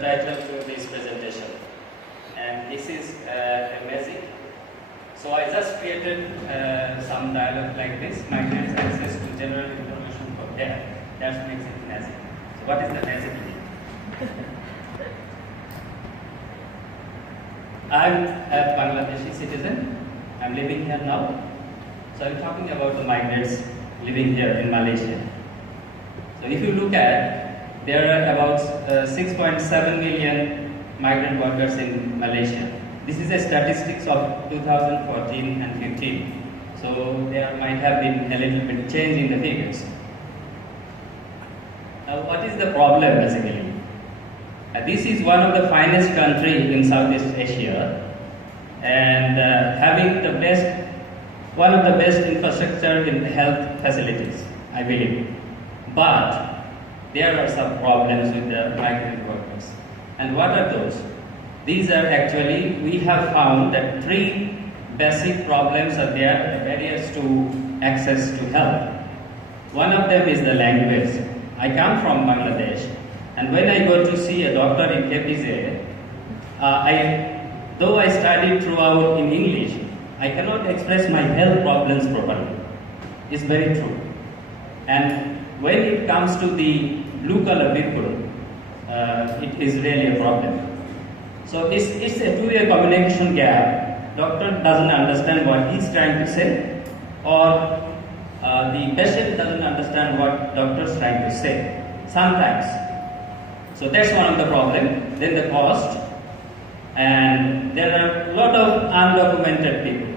title to this presentation, and this is a magic. So I just created some dialogue like this: migrants access to general information from there. That makes it magic. So what is the magic? I'm a Bangladeshi citizen. I'm living here now. So I'm talking about the migrants living here in Malaysia. So if you look at, there are about 6.7 million migrant workers in Malaysia. This is a statistics of 2014 and 15. So there might have been a little bit change in the figures. Now what is the problem basically? This is one of the finest countries in Southeast Asia and having the one of the best infrastructure in health facilities, I believe. But there are some problems with the migrant workers. And what are those? These are actually, we have found that three basic problems are there, the barriers to access to health. One of them is the language. I come from Bangladesh, and when I go to see a doctor in KPZ, though I studied throughout in English, I cannot express my health problems properly. It's very true. And when it comes to the blue collar people, it is really a problem. So it's a two-way communication gap. Doctor doesn't understand what he's trying to say, or the patient doesn't understand what doctor is trying to say, sometimes. So that's one of the problems. Then the cost, and there are a lot of undocumented people.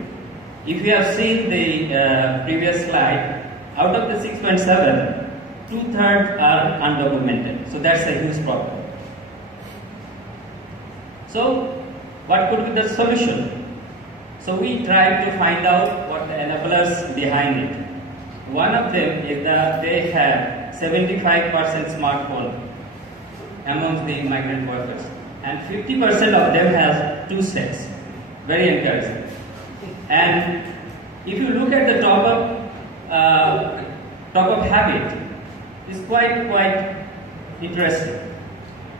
If you have seen the previous slide, out of the 6.7, 2/3 are undocumented. So that's a huge problem. So what could be the solution? So we tried to find out what the enablers behind it. One of them is that they have 75% smartphone amongst the migrant workers, and 50% of them has two sets. Very encouraging. And if you look at the top up habit, it's quite interesting.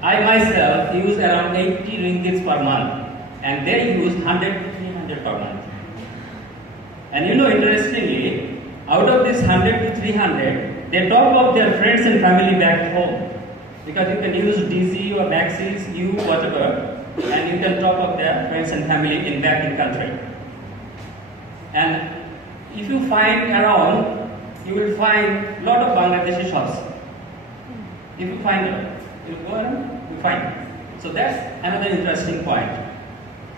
I myself use around 80 ringgits per month, and they use 100 to 300 per month. And you know, interestingly, out of this 100 to 300, they top up their friends and family back home, because you can use DZ or Maxis, U, whatever, and you can top up their friends and family back in country. And if you find around, you will find a lot of Bangladeshi shops. If you find it, you go around, you find it. So that's another interesting point.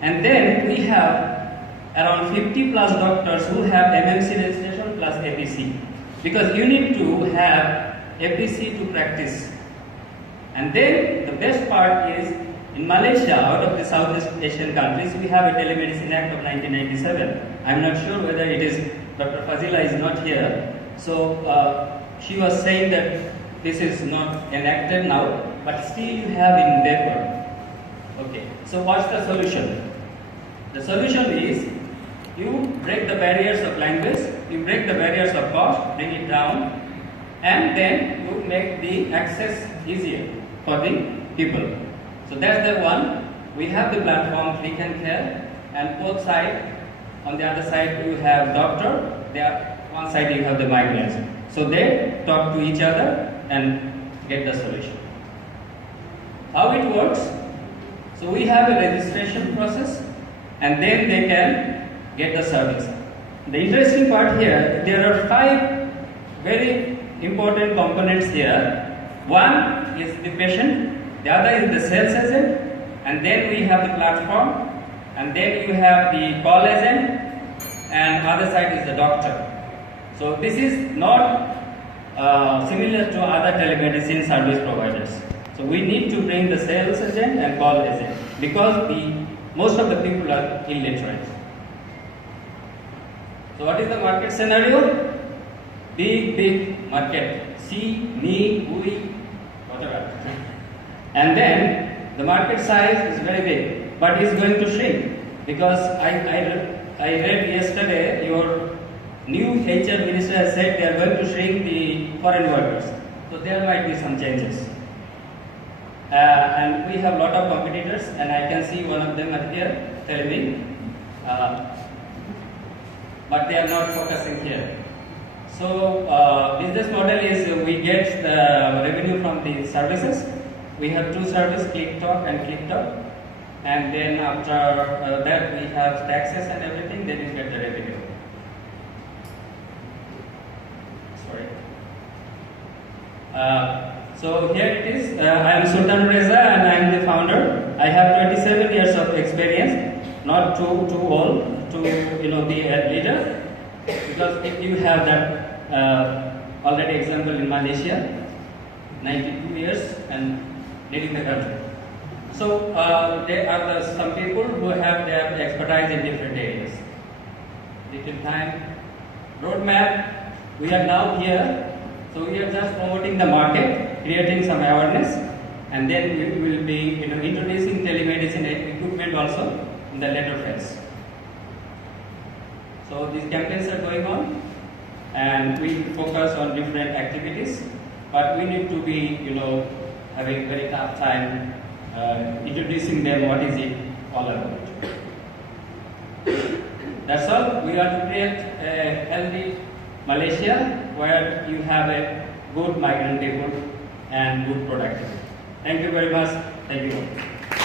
And then we have around 50 plus doctors who have MMC registration plus APC. Because you need to have APC to practice. And then the best part is, in Malaysia, out of the Southeast Asian countries, we have a Telemedicine Act of 1997. I'm not sure whether it is, Dr. Fazila is not here. So she was saying that this is not enacted now, but still you have in paper. Okay, so what's the solution? The solution is, you break the barriers of language, you break the barriers of cost, bring it down, and then you make the access easier for the people. So that's the one. We have the platform Click and Care, and both sides, on the other side you have doctor, one side you have the migrants. So they talk to each other and get the solution. How it works? So we have a registration process, and then they can get the service. The interesting part here, there are 5 very important components here. One is the patient, the other is the sales agent, and then we have the platform, and then you have the call agent, and other side is the doctor. So this is not similar to other telemedicine service providers. So we need to bring the sales agent and call agent, because most of the people are illiterate. So what is the market scenario? Big market. See, me, we, whatever. And then the market size is very big, but it's going to shrink, because I read yesterday your new HR minister has said they are going to shrink the foreign workers. So there might be some changes. and we have a lot of competitors, and I can see one of them are here, Televi, but they are not focusing here. So business model is we get the revenue from the services. We have two services, ClickTalk and ClickTalk, and then after that we have taxes and everything, then we get the revenue. Sorry. So here it is. I am Sultan Reza and I am the founder. I have 27 years of experience, not too old to be a leader, because if you have that already example in Malaysia, 92 years and leading the country. So there are some people who have their expertise in different areas. Little time, roadmap. We are now here. So we are just promoting the market, creating some awareness, and then we will be introducing telemedicine equipment also in the later phase. So these campaigns are going on, and we focus on different activities, but we need to be having very tough time introducing them what is it all about. That's all. We are to create a healthy Malaysia where you have a good migrant people and good productivity. Thank you very much. Thank you all.